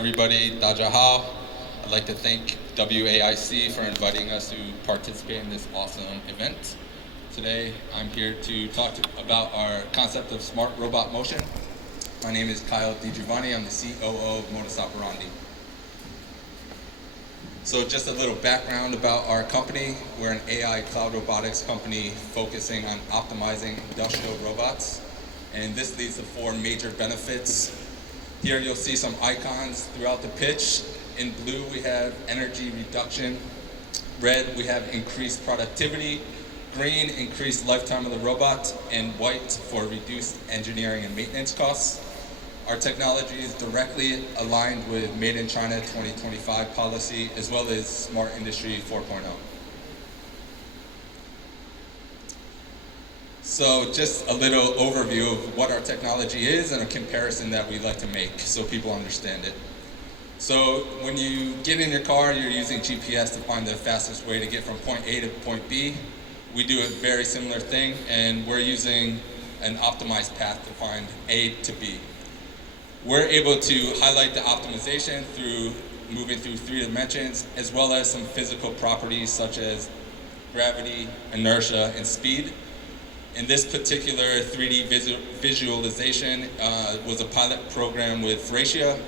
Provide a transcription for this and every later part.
everybody. Dajahao. I'd like to thank WAIC for inviting us to participate in this awesome event. Today, I'm here to talk about our concept of smart robot motion. My name is Kiel DiGiovanni. I'm the COO of Motus Operandi. So just a little background about our company. We're an AI cloud robotics company focusing on optimizing industrial robots. And this leads to 4 major benefits. Here you'll see some icons throughout the pitch. In blue, we have energy reduction. Red, we have increased productivity. Green, increased lifetime of the robot. And white for reduced engineering and maintenance costs. Our technology is directly aligned with Made in China 2025 policy, as well as Smart Industry 4.0. So just a little overview of what our technology is and a comparison that we like to make so people understand it. So when you get in your car, you're using GPS to find the fastest way to get from point A to point B. We do a very similar thing, and we're using an optimized path to find A to B. We're able to highlight the optimization through moving through 3 dimensions, as well as some physical properties such as gravity, inertia, and speed. In this particular 3D visualization was a pilot program with Thracia.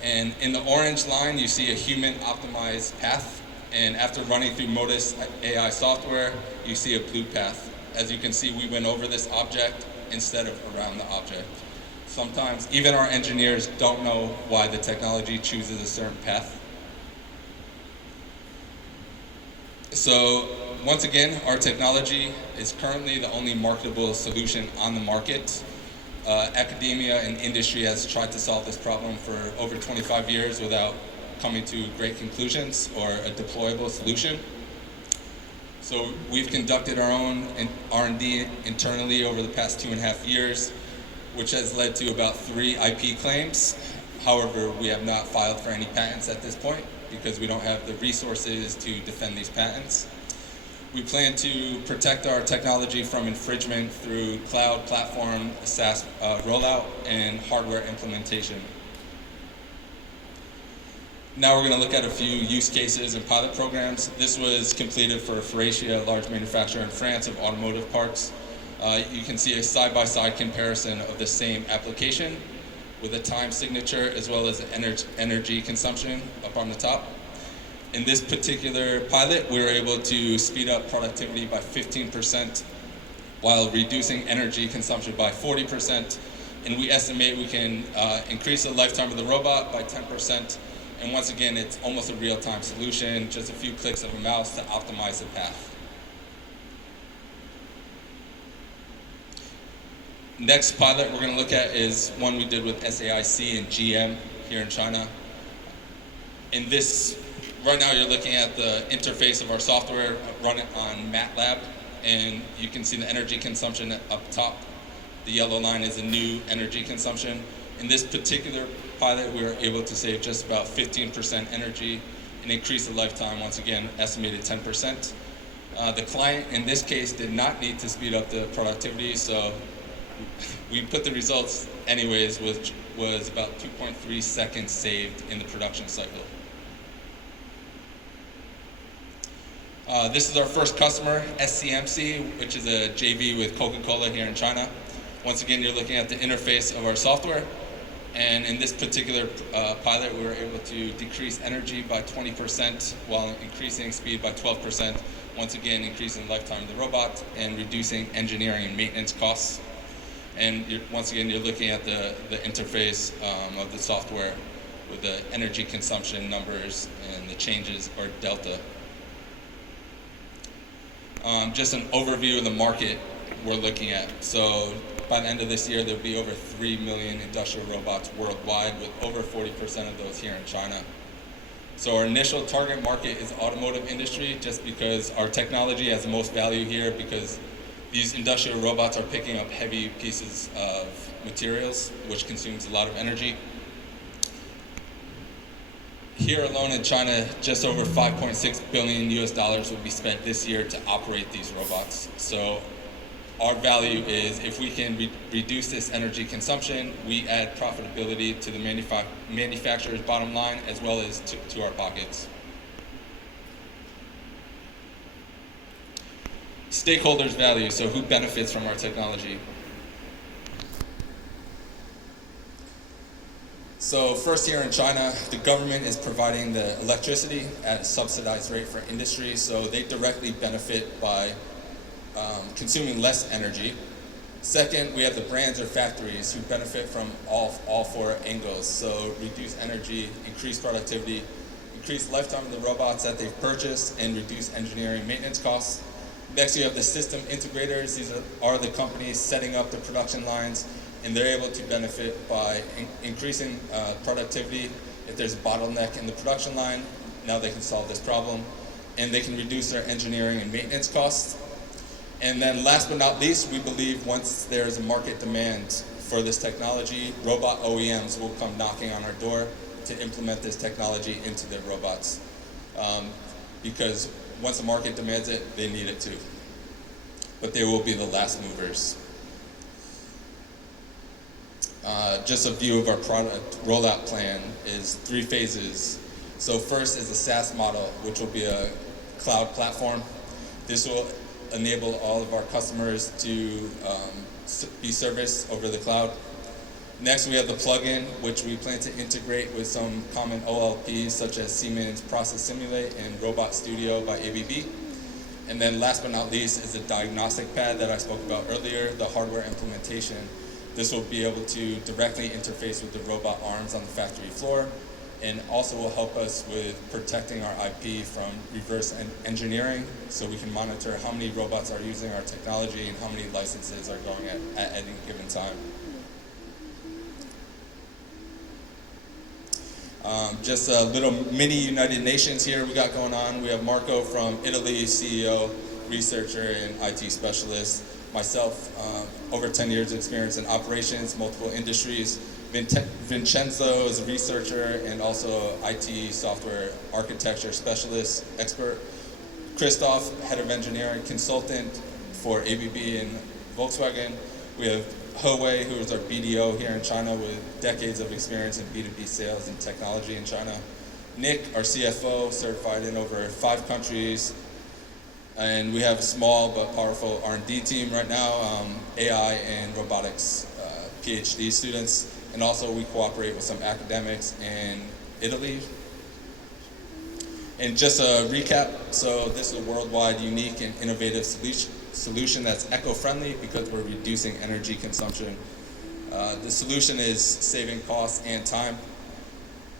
And in the orange line, you see a human optimized path. And after running through Motus AI software, you see a blue path. As you can see, we went over this object instead of around the object. Sometimes even our engineers don't know why the technology chooses a certain path. So once again, our technology is currently the only marketable solution on the market. Academia and industry has tried to solve this problem for over 25 years without coming to great conclusions or a deployable solution. So we've conducted our own R&D internally over the past 2.5 years, which has led to about 3 IP claims. However, we have not filed for any patents at this point because we don't have the resources to defend these patents. We plan to protect our technology from infringement through cloud platform, SaaS rollout, and hardware implementation. Now we're going to look at a few use cases and pilot programs. This was completed for Thracia, a large manufacturer in France of automotive parts. You can see a side-by-side comparison of the same application with a time signature as well as energy consumption up on the top. In this particular pilot, we were able to speed up productivity by 15% while reducing energy consumption by 40%. And we estimate we can increase the lifetime of the robot by 10%. And once again, it's almost a real-time solution, just a few clicks of a mouse to optimize the path. Next pilot we're going to look at is one we did with SAIC and GM here in China. In this, right now you're looking at the interface of our software, run it on MATLAB, and you can see the energy consumption up top. The yellow line is a new energy consumption. In this particular pilot, we were able to save just about 15% energy and increase the lifetime, once again, estimated 10%. The client, in this case, did not need to speed up the productivity, so we put the results anyways, which was about 2.3 seconds saved in the production cycle. This is our first customer, SCMC, which is a JV with Coca-Cola here in China. Once again, you're looking at the interface of our software. And in this particular pilot, we were able to decrease energy by 20% while increasing speed by 12%. Once again, increasing lifetime of the robot and reducing engineering and maintenance costs. And once again, you're looking at the interface of the software with the energy consumption numbers and the changes, or delta. Just an overview of the market we're looking at. So by the end of this year, there'll be over 3 million industrial robots worldwide, with over 40% of those here in China. So our initial target market is automotive industry, just because our technology has the most value here, because these industrial robots are picking up heavy pieces of materials, which consumes a lot of energy. Here alone in China, just over $5.6 billion US will be spent this year to operate these robots. So our value is if we can reduce this energy consumption, we add profitability to the manufacturer's bottom line as well as to our pockets. Stakeholders' value, so who benefits from our technology? So first, here in China, the government is providing the electricity at a subsidized rate for industry, so they directly benefit by consuming less energy. Second, we have the brands or factories who benefit from all four angles, so reduce energy, increase productivity, increase lifetime of the robots that they've purchased, and reduce engineering maintenance costs. Next, you have the system integrators. These are the companies setting up the production lines, and they're able to benefit by increasing productivity. If there's a bottleneck in the production line, now they can solve this problem, and they can reduce their engineering and maintenance costs. And then last but not least, we believe once there's a market demand for this technology, robot OEMs will come knocking on our door to implement this technology into their robots. Because once the market demands it, they need it too. But they will be the last movers. Just a view of our product rollout plan is 3 phases. So first is a SaaS model, which will be a cloud platform. This will enable all of our customers to be serviced over the cloud. Next, we have the plugin, which we plan to integrate with some common OLPs such as Siemens Process Simulate and Robot Studio by ABB. And then last but not least is the diagnostic pad that I spoke about earlier, the hardware implementation. This will be able to directly interface with the robot arms on the factory floor, and also will help us with protecting our IP from reverse engineering, so we can monitor how many robots are using our technology and how many licenses are going at any given time. Just a little mini United Nations here we got going on. We have Marco from Italy, CEO, researcher, and IT specialist. Myself, over 10 years of experience in operations, multiple industries. Vincenzo is a researcher and also IT software architecture specialist, expert. Christoph, head of engineering consultant for ABB and Volkswagen. We have He Wei, who is our BDO here in China with decades of experience in B2B sales and technology in China. Nick, our CFO, certified in over 5 countries. And we have a small but powerful R&D team right now, AI and robotics PhD students. And also we cooperate with some academics in Italy. And just a recap, so this is a worldwide unique and innovative solution that's eco-friendly because we're reducing energy consumption. The solution is saving costs and time.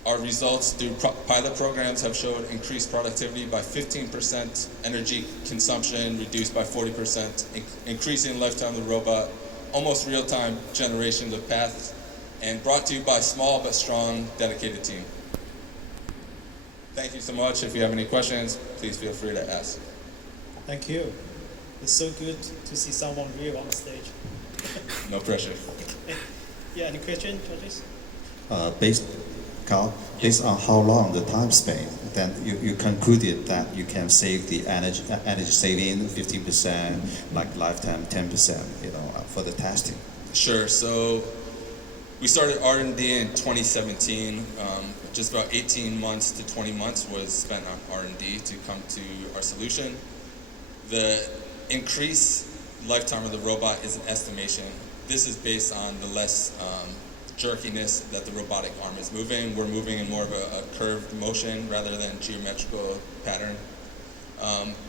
Our results through pilot programs have showed increased productivity by 15%, energy consumption reduced by 40%, increasing lifetime of the robot, almost real-time generation of paths, and brought to you by a small but strong, dedicated team. Thank you so much. If you have any questions, please feel free to ask. Thank you. It's so good to see someone real on the stage. No pressure. Yeah, any question, Georges? Based on how long the time span, then you concluded that you can save the energy saving 15%, like lifetime 10%, for the testing. Sure. So we started R&D in 2017. Just about 18 months to 20 months was spent on R&D to come to our solution. The increased lifetime of the robot is an estimation. This is based on the less jerkiness that the robotic arm is moving. We're moving in more of a curved motion rather than geometrical pattern.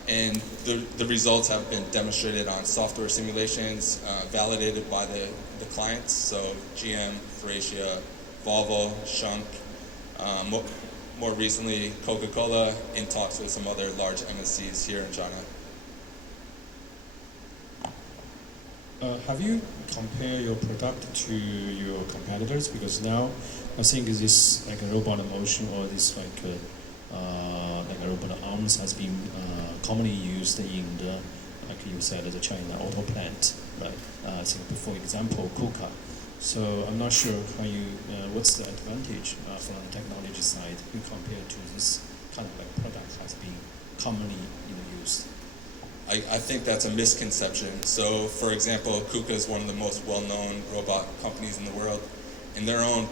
And the results have been demonstrated on software simulations, validated by the clients, so GM, Faurecia, Volvo, Schunk, more recently Coca-Cola, in talks with some other large MNCs here in China. Have you compared your product to your competitors? Because now I think this like a robot motion or this like a robot arms has been commonly used in the, like you said, the China auto plant, right? I think for example, KUKA. So I'm not sure how you, what's the advantage from the technology side you compare to this kind of like product has been commonly used? I think that's a misconception. So, for example, KUKA is one of the most well-known robot companies in the world. And their own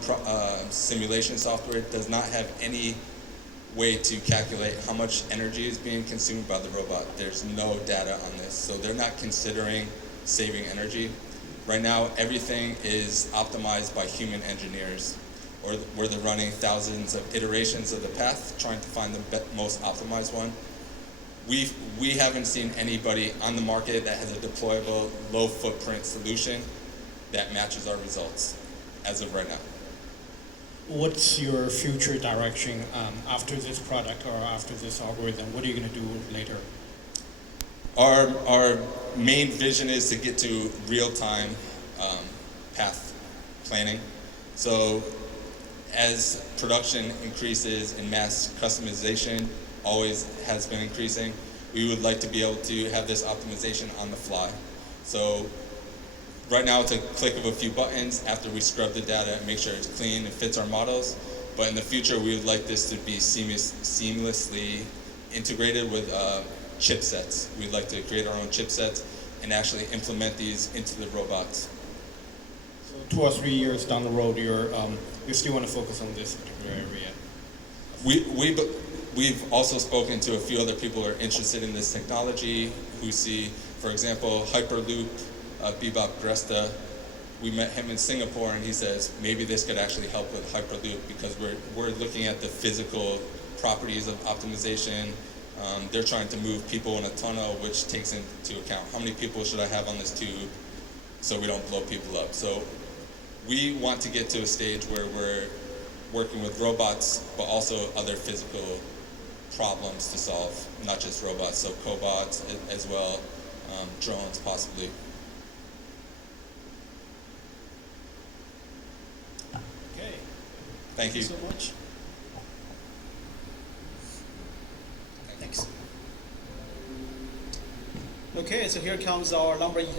simulation software does not have any way to calculate how much energy is being consumed by the robot. There's no data on this. So they're not considering saving energy. Right now, everything is optimized by human engineers, or where they're running thousands of iterations of the path, trying to find the most optimized one. We haven't seen anybody on the market that has a deployable, low footprint solution that matches our results as of right now. What's your future direction after this product or after this algorithm? What are you going to do later? Our main vision is to get to real-time path planning. So as production increases and mass customization always has been increasing, we would like to be able to have this optimization on the fly. So right now it's a click of a few buttons after we scrub the data and make sure it's clean and fits our models. But in the future, we would like this to be seamlessly integrated with chipsets. We'd like to create our own chipsets and actually implement these into the robots. So 2 or 3 years down the road, you still want to focus on this particular area? We've also spoken to a few other people who are interested in this technology, who see, for example, Hyperloop, Bebop Gresta. We met him in Singapore, and he says maybe this could actually help with Hyperloop because we're looking at the physical properties of optimization. They're trying to move people in a tunnel, which takes into account how many people should I have on this tube so we don't blow people up. So we want to get to a stage where we're working with robots, but also other physical problems to solve, not just robots, so cobots as well, drones possibly. Okay. Thank you. So much. Thanks. Okay, so here comes our number 11.